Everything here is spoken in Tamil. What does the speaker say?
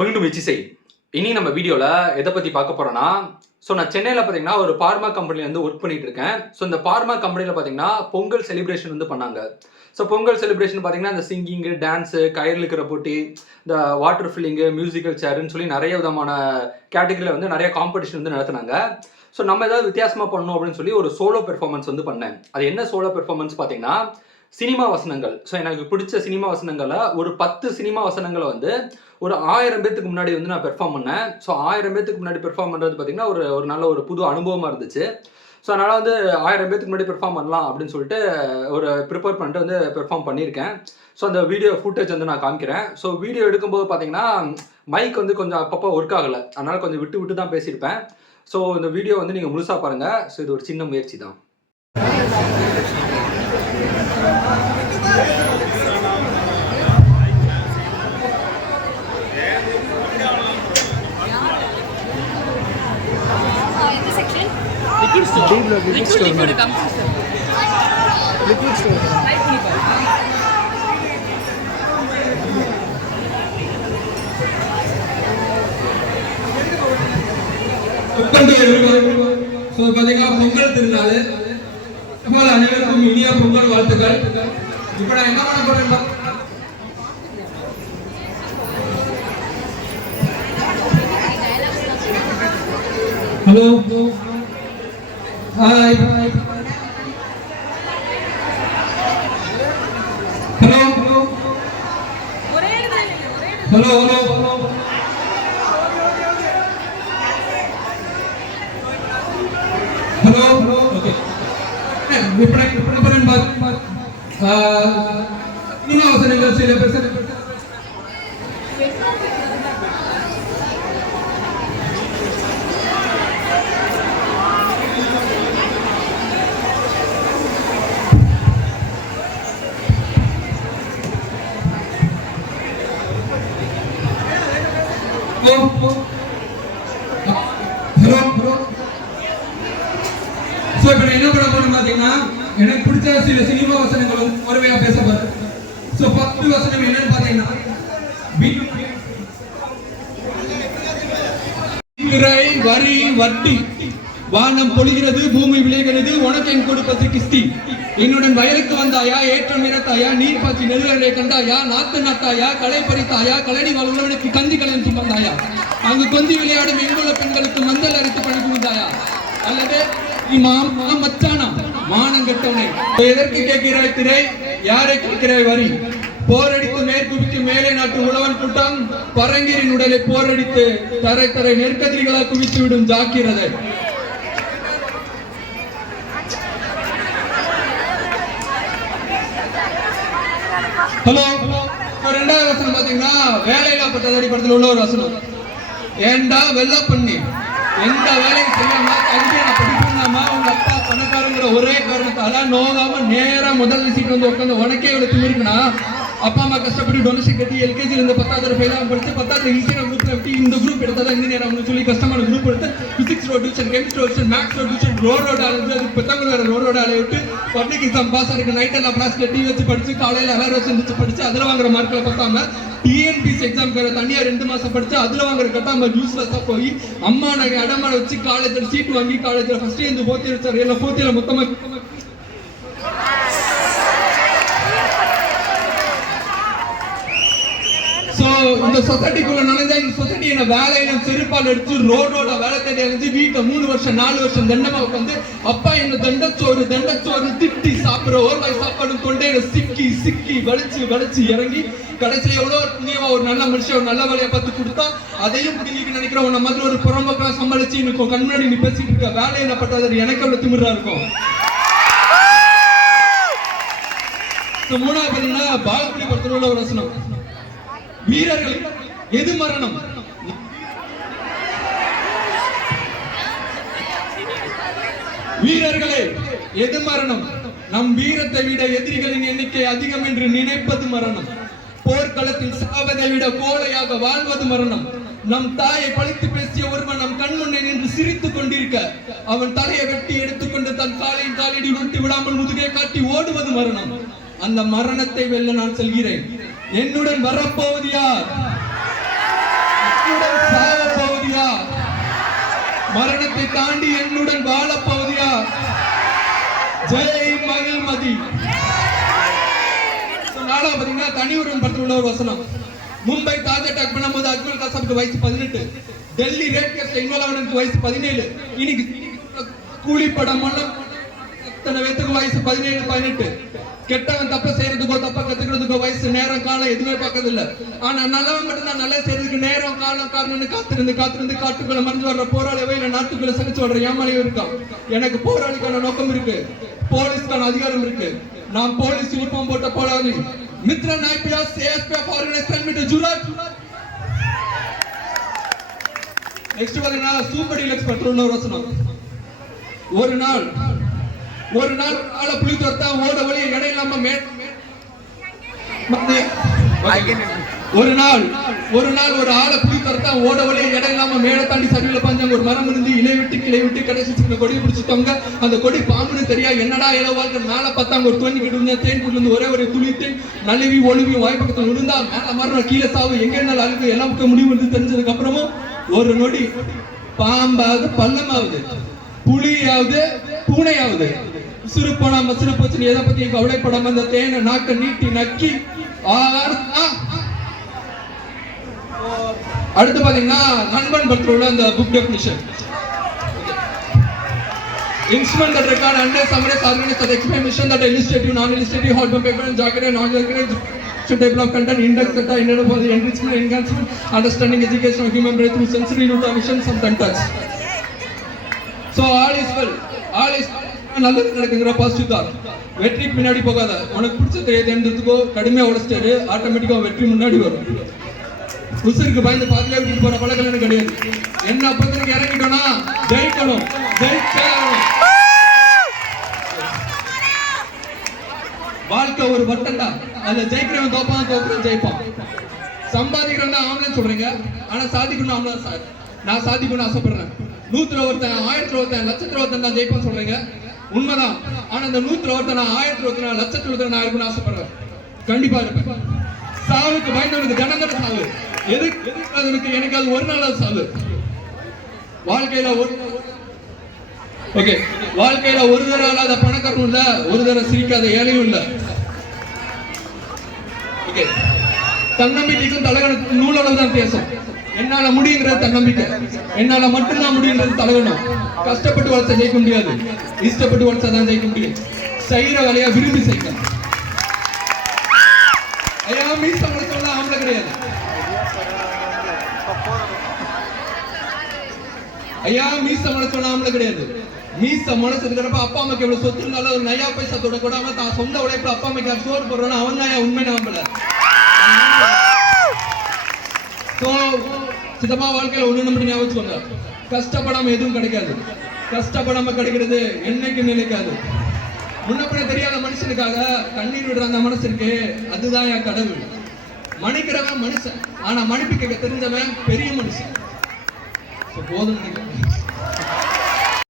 மீண்டும் இச்சிசை இனி நம்ம வீடியோவில் எதை பற்றி பார்க்க போகிறோன்னா ஸோ நான் சென்னையில் பார்த்தீங்கன்னா ஒரு பார்மா கம்பெனியில் வந்து ஒர்க் பண்ணிட்டு இருக்கேன். ஸோ இந்த பார்மா கம்பெனியில் பார்த்தீங்கன்னா பொங்கல் செலிப்ரேஷன் வந்து பண்ணாங்க. ஸோ பொங்கல் செலிப்ரேஷன் பார்த்தீங்கன்னா இந்த சிங்கிங்கு டான்ஸு கயிறு இழுக்கிற போட்டி இந்த வாட்டர் ஃபில்லிங்கு மியூசிக்கல் சேர்னு சொல்லி நிறைய விதமான கேட்டகரியில் வந்து நிறைய காம்படிஷன் வந்து நடத்துனாங்க. ஸோ நம்ம ஏதாவது வித்தியாசமாக பண்ணணும் அப்படின்னு சொல்லி ஒரு சோலோ பெர்ஃபார்மன்ஸ் வந்து பண்ணேன். அது என்ன சோலோ பெர்ஃபார்மன்ஸ் பார்த்தீங்கன்னா சினிமா வசனங்கள். ஸோ எனக்கு பிடிச்ச சினிமா வசனங்களை ஒரு பத்து சினிமா வசனங்களை வந்து ஒரு ஆயிரம் பேத்துக்கு முன்னாடி வந்து நான் பெர்ஃபார்ம் பண்ணேன். ஸோ ஆயிரம் பேத்துக்கு முன்னாடி பெர்ஃபார்ம் பண்ணுறது பார்த்தீங்கன்னா ஒரு ஒரு நல்ல ஒரு புது அனுபவமாக இருந்துச்சு. ஸோ அதனால் வந்து ஆயிரம் பேத்துக்கு முன்னாடி பெர்ஃபார்ம் பண்ணலாம் அப்படின்னு சொல்லிட்டு ஒரு ப்ரிப்பேர் பண்ணிட்டு வந்து பெர்ஃபார்ம் பண்ணியிருக்கேன். ஸோ அந்த வீடியோ ஃபுட்டேஜ் வந்து நான் காமிக்கிறேன். ஸோ வீடியோ எடுக்கும்போது பார்த்தீங்கன்னா மைக் வந்து கொஞ்சம் அப்பப்போ ஒர்க் ஆகலை. அதனால் கொஞ்சம் விட்டு விட்டு தான் பேசியிருப்பேன். ஸோ இந்த வீடியோ வந்து நீங்கள் முழுசாக பாருங்கள் ஸோ இது ஒரு சின்ன முயற்சி தான். கம்ஸ் லிக்விட் ஸ்டோர் ட்ரை பண்ணி பாருங்க பொங்கல் திருநாள். போல அனைவருக்கும் இனிய பொங்கல் வாழ்த்துக்கள். இப்போ நான் என்ன பண்ண போறேன்? ஹலோ? ஹலோ ஹலோ ஒரே இடத்துல இல்ல, ஒரே இடத்துல hello hello hello hello okay இப்போ இப்போ பண்ணேன் பாத் ஹலோ ஸோ இப்போ நான் என்ன பண்ண போறேன் பார்த்தீங்கன்னா எனக்கு பிடிச்ச சில சினிமா வசனங்கள் வந்து முறையாக பேச போறேன் ஸோ பத்து வசனம் என்னன்னு பார்த்தீங்கன்னா வரி வட்டி. வானம் பொழிகிறது பூமி விளைகிறது உனக்கு என் கொடுப்பது கிஸ்தி என்னுடன் வயலுக்கு வந்தாயா ஏற்றம் இறத்தாயா நீர் பாய்ச்சி நெருகளை கண்டாயா நாத்து நாத்தாயா களை பறித்தாயா கலனி வாழ்வனுக்கு கந்தி கலன் சுமந்தாயா. அங்கு கொந்தி விளையாடும் எங்குள்ள பெண்களுக்கு மந்தல் அரைத்து பணிக்கு வந்தாயா. அல்லது நீ மச்சானா மானம் கெட்டவனே. எதற்கு கேட்கிறாய் திரை? யாரை கேட்கிறாய் வரி? போரடித்து மேற்குவிக்கு மேலே நாட்டு உழவன் கூட்டம் பரங்கிரின் உடலை போரடித்து தரை தரை நெற்கதிரிகளாக குவித்து விடும் ஜாக்கிரதை. ஹலோ ரெண்டாவது வசனம் பாத்தீங்கன்னா வேலையில்லா பட்டதாரி படத்துல உள்ள ஒரு வசனம். ஏண்டா வெள்ள பண்ணி? எந்த வேலையும் செய்யாம கல்வி நான் உங்க அப்பா பணக்காரங்கிற ஒரே காரணத்தால நோகாம நேரா முதல் சீட் வந்து உட்காந்து உனக்கே இவ்வளவு திமிருக்குன்னா அப்பா அம்மா கஷ்டப்பட்டு டொனேஷன் கட்டி எல்கேஜில இருந்து பத்தாவது ஃபெயிலாக ஆகும் படிச்சு பத்தாவது ஈஸியாக குரூப்ல விட்டு இந்த குரூப் எடுத்தால் இன்ஜினியர் ஆகணும்னு சொல்லி கஷ்டமான குரூப் எடுத்து பிசிக்ஸ் ரோட் டியூஷன் கெமிஸ்ட்ரி டியூஷன் மேக்ஸ் ரோட் டியூஷன் ரோட் ரோட் ஆளுந்து அது பெத்தவங்க வேற ரோட் ரோட் ஆளை பப்ளிக் எக்ஸாம் பாஸ் ஆகிருக்கு நைட் எல்லாம் கிளாஸ்ல டீ வச்சு படிச்சு காலையில் அலாரம் வச்சு இருந்துச்சு படிச்சு அதில் வாங்குற மார்க்கில் பார்த்தாம டிஎன்பிசி எக்ஸாம் வேற தனியாக ரெண்டு மாதம் படிச்சு அதில் வாங்குற கட்டாம யூஸ்லெஸ்ஸா போய் அம்மா நாங்கள் அடமான வச்சு காலேஜில் சீட் வாங்கி காலேஜில் ஃபர்ஸ்ட் இருந்து ஃபோர்த் இயர் சார் இல்ல ஃபோர்த் இயர்ல மொத்தமா சோ இந்த சொசைட்டிக்குள்ள செய்யற இந்த வேலையில செருப்பால் எடுத்து ரோடோட வேலை தேடி அழிஞ்சு வீட்டை மூணு வருஷம் நாலு வருஷம் தண்டமா உட்காந்து அப்பா என்ன தண்டச்சோறு தண்டச்சோறு திட்டி சாப்பிடுற ஓர்வாய் சாப்பாடு கொண்டே சிக்கி சிக்கி வலிச்சு வலிச்சு இறங்கி கடைசியில எவ்வளவு ஒரு புண்ணியமா ஒரு நல்ல மனுஷன் ஒரு நல்ல வேலையை பார்த்து கொடுத்தா அதையும் புரிஞ்சுக்க நினைக்கிற உன்ன மாதிரி ஒரு புறம்போக்கா சமாளிச்சு இன்னும் கண் முன்னாடி நீ பேசிட்டு இருக்க. வேலை என்ன பட்டாது எனக்கு அவ்வளவு திமிரா இருக்கும். மூணாவது பார்த்தீங்கன்னா பாகுபலி படத்துல உள்ள ஒரு வசனம். வீரர்கள் எது மரணம் வீரர்களே எது மரணம்? நம் வீரத்தை விட எதிரிகளின் எண்ணிக்கை அதிகம் என்று நினைப்பது மரணம். போர்க்களத்தில் சாவதை விட கோலையாக வாழ்வது மரணம். நம் தாயை பழித்து பேசிய ஒருவன் நம் கண்முன்னே நின்று சிரித்துக் கொண்டிருக்க அவன் தலையை வெட்டி எடுத்துக்கொண்டு தன் காலையின் காலடி உருட்டி விடாமல் முதுகை காட்டி ஓடுவது மரணம். அந்த மரணத்தை வெல்ல நான் செல்கிறேன். என்னுடன் வரப்போவது யார்? யார்? மரணத்தை தாண்டி என்னுடன் வாழப்போ ஜெய் மகிழ்மதி So, நாலாவது பாத்தீங்கன்னா உருவம் படத்தில் உள்ள ஒரு வசனம். மும்பை தாஜ் அட்டாக் பண்ணும்போது அக்மல் கசாப்க்கு வயசு பதினெட்டு. டெல்லி ரேட் கேஸ்ல இன்வால்வ் ஆனதுக்கு வயசு பதினேழு. இன்னைக்கு கூலி படம் மன்னம். இத்தனை பேத்துக்கு வயசு பதினேழு பதினெட்டு? கெட்டவன் தப்ப செய்யறதுக்கோ தப்ப கத்துக்கிறதுக்கோ வயசு நேரம் காலம் எதுவுமே பார்க்கறது இல்ல ஆனா நல்லவன் மட்டும்தான் நல்லா செய்யறதுக்கு நேரம் காலம் காரணம்னு காத்திருந்து காத்திருந்து காட்டுக்குள்ள மறைஞ்சு வர்ற போராளி வயல நாட்டுக்குள்ள சகிச்சு வர்ற ஏமாளியும் இருக்கான் எனக்கு போராளிக்கான நோக்கம் இருக்கு. போலீஸ்க்கான அதிகாரம் இருக்கு. நான் போலீஸ் யூனிஃபார்ம் போட்ட போராளி Mithran IPS ASPF organisation meet ஜுராட் next பாத்தீங்கன்னா சூப்பர் டீலக்ஸ் பெட்ரோல் ஒரு வசனம். ஒரு நாள் ஒரு நாள் ஆள புளி தொத்தா ஓட வழி இடம் இல்லாம மே ஒரு நாள் ஒரு நாள் ஒரு ஆளை புளி துரத்தா ஓட வழி இடம் இல்லாம மேல தாண்டி சரிவில் பாஞ்சாங்க ஒரு மரம் இருந்து இலை விட்டு கிளை விட்டு கடைசி சின்ன கொடியை பிடிச்சிட்டவங்க அந்த கொடி பாம்புன்னு தெரியா என்னடா இலவாங்க மேல பார்த்தாங்க ஒரு தோண்டி கிட்டு இருந்தா தேன் கொண்டு வந்து ஒரே ஒரு துளி நழுவி ஒழுவி வாய்ப்பக்கத்தில் விழுந்தா மேல மரம் கீழே சாவு. எங்க என்ன அழுகு எல்லாம் பக்கம் முடிவு வந்து தெரிஞ்சதுக்கு அப்புறமும் ஒரு நொடி பாம்பாவது பள்ளமாவது புலியாவது பூனையாவது. உசுறு போனா மசுறு போச்சுன்னு எதை பத்தி கவலைப்படாம அந்த தேனை நாக்க நீட்டி நக்கி அடுத்து பாத்தீங்கன்னா நண்பன் படத்துல உள்ள அந்த book definition Instrument that record under summary organized that explain that illustrative, non-illustrative, hot bomb paper, and jacket and non-jacket should develop content, index data, intended for the enrichment, enhancement, understanding, education of human brain through sensory notation, some touch. So all is well. All is நல்லது நடக்குங்கிற பாசிட்டிவ் தான் வெற்றிக்கு பின்னாடி போகாத. உனக்கு பிடிச்ச தெரியாதுன்றதுக்கோ கடுமையாக உழைச்சிட்டாரு ஆட்டோமேட்டிக்கா வெற்றி முன்னாடி வரும். உசுருக்கு பயந்து பாதியில விட்டு போற பழக்கம் கிடையாது. என்ன பத்திரிக்கை இறங்கிட்டோம்னா ஜெயிக்கணும். ஜெயிச்சே வாழ்க்கை ஒரு வட்டம்டா. அதுல ஜெயிக்கிறவன் தோப்பான் தோக்குறவன் ஜெயிப்பான். சம்பாதிக்கிறவன் ஆம்பளை சொல்றீங்க. ஆனா சாதிக்கணும் ஆம்பளை சார் நான் சாதிக்கணும்னு ஆசைப்படுறேன். நூத்துல ஒருத்தன் ஆயிரத்துல ஒருத்தன் லட்சத்துல ஒருத்தன் தான் ஜெயிப்பான் சொல்றீங்க. உண்மைதான். ஆனா இந்த நூத்துல ஒருத்தன் நான் ஆயிரத்துல லட்சத்துல ஒருத்தன் நான் இருக்கணும்னு ஆசைப்படுறேன். கண்டிப்பா இருப்பேன். சாவுக்கு பயந்தவனுக்கு ஜனங்கள் சாவு. எதுக்கு எதுக்கு எனக்கு அது ஒரு நாள் சாவு. வாழ்க்கையில ஒரு ஓகே. வாழ்க்கையில ஒரு தடவை அல்லாத பணக்காரனும் இல்ல ஒரு தடவை சிரிக்காத ஏழையும் இல்ல. ஓகே. தன்னம்பிக்கைக்கும் தலைவனுக்கும் நூலளவு தான் பேசும் என்னால முடியுங்கிறது தன்னம்பிக்கை என்னால மட்டும்தான் முடியுங்கிறது தலைவனும் கஷ்டப்பட்டு வளர்த்த ஜெயிக்க முடியாது. இஷ்டப்பட்டு வளர்த்தா தான் ஜெயிக்க முடியும். செய்யற வேலையா விரும்பி செய்யணும். ஐயா அவங்களை சொன்னா ஆம்பளை கிடையாது. ஐயா மீச மனசு சொன்ன ஆம்பளை கிடையாது. மீச மனசு இருக்கிறப்ப அப்பா அம்மாக்கு எவ்வளவு சொத்து இருந்தாலும் ஒரு நயா பைசா தொட கூடாம தான் சொந்த உழைப்புல அப்பா அம்மாக்கு சோறு போடுறானோ அவன் தான் உண்மை சோ சித்தப்பா வாழ்க்கையில ஒண்ணு மட்டும் ஞாபகம் வச்சுக்கோங்க கஷ்டப்படாம எதுவும் கிடைக்காது. கஷ்டப்படாம கிடைக்கிறது என்னைக்கு நிலைக்காது. முன்னப்பட தெரியாத மனுஷனுக்காக கண்ணீர் விடுற அந்த மனசு இருக்கு அதுதான் என் கடவுள். மன்னிக்கிறவன் மனுஷன். ஆனா மன்னிப்பு கேட்க தெரிஞ்சவன் பெரிய மனுஷன். போதும் நினைக்கிறேன்.